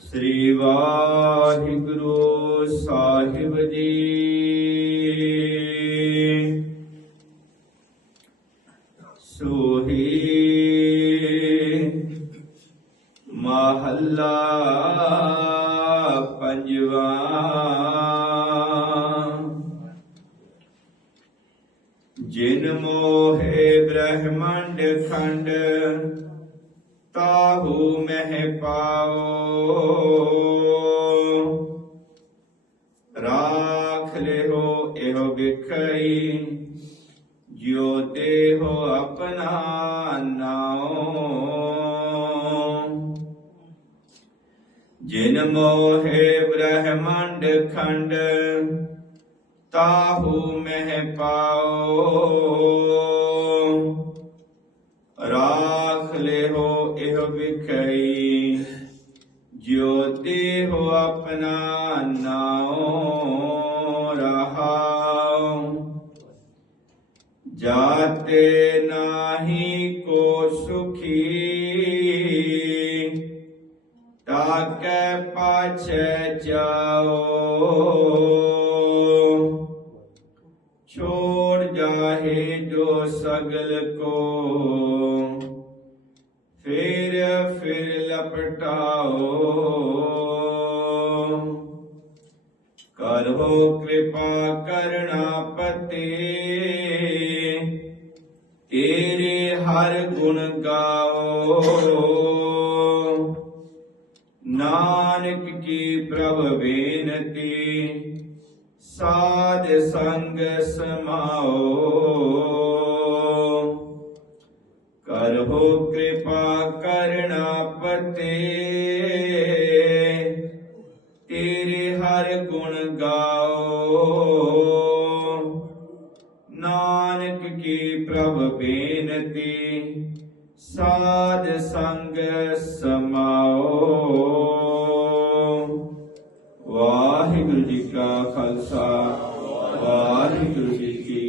ਸ੍ਰੀ ਵਾਹਿਗੁਰੂ ਸਾਹਿਬ ਜੀ। ਸੋਹੀ ਮਹੱਲਾ ਪੰਜਵਾ। ਜਿਨ ਮੋਹਿ ਬ੍ਰਹਮੰਡ ਖੰਡ ਤਾਹੂ ਮਹਿ ਪਾਓ। ਰਾਖ ਲਿਓ ਇਹੋ ਵਿਖਈ, ਜਿਉ ਦੇਹੋ ਆਪਣਾ ਨਾਉ। ਜਿਨ ਮੋਹਿ ਬ੍ਰਹਮੰਡ ਖੰਡ, ਤਾਹੂ ਮਹਿ ਪਾਓ। ਰਾਖ ਲਿਓ ਇਹ ਵਿਖਈ। ਜਿਉ ਦੇਹੋ ਆਪਣਾ ਨਾਉ ਰਹਾਉ। ਜਾਤੇ ਨਾਹੀ ਕੋ ਸੁਖੀ। ਤਾਕੈ ਪਾਛੈ ਜਾਓ ਛੋੜ ਜਾਹੇ ਜੋ ਸਗਲ ਕੋ। ਫਿਰ ਫਿਰ ਲਪਟਾਓ। ਕਰੋ ਕਿਰਪਾ ਕਰਣਾ ਪਤੇ। ਤੇਰੇ ਹਰ ਗੁਣ ਗਾਓ। ਨਾਨਕ ਕੀ ਪ੍ਰਭ ਬੇਨਤੀ, ਸਾਧ ਸੰਗ ਸਮਾਓ। ਕਿਰਪਾ ਕਰਣਾ ਪਤੇ ਤੇਰੇ ਹਰ ਗੁਣ ਗਾਓ। ਨਾਨਕ ਕੀ ਪ੍ਰਭ ਬੇਨਤੀ, ਸਾਧ ਸੰਗ ਸਮਾਓ। ਵਾਹਿਗੁਰੂ ਜੀ ਕਾ ਖਾਲਸਾ, ਵਾਹਿਗੁਰੂ ਜੀ ਕੀ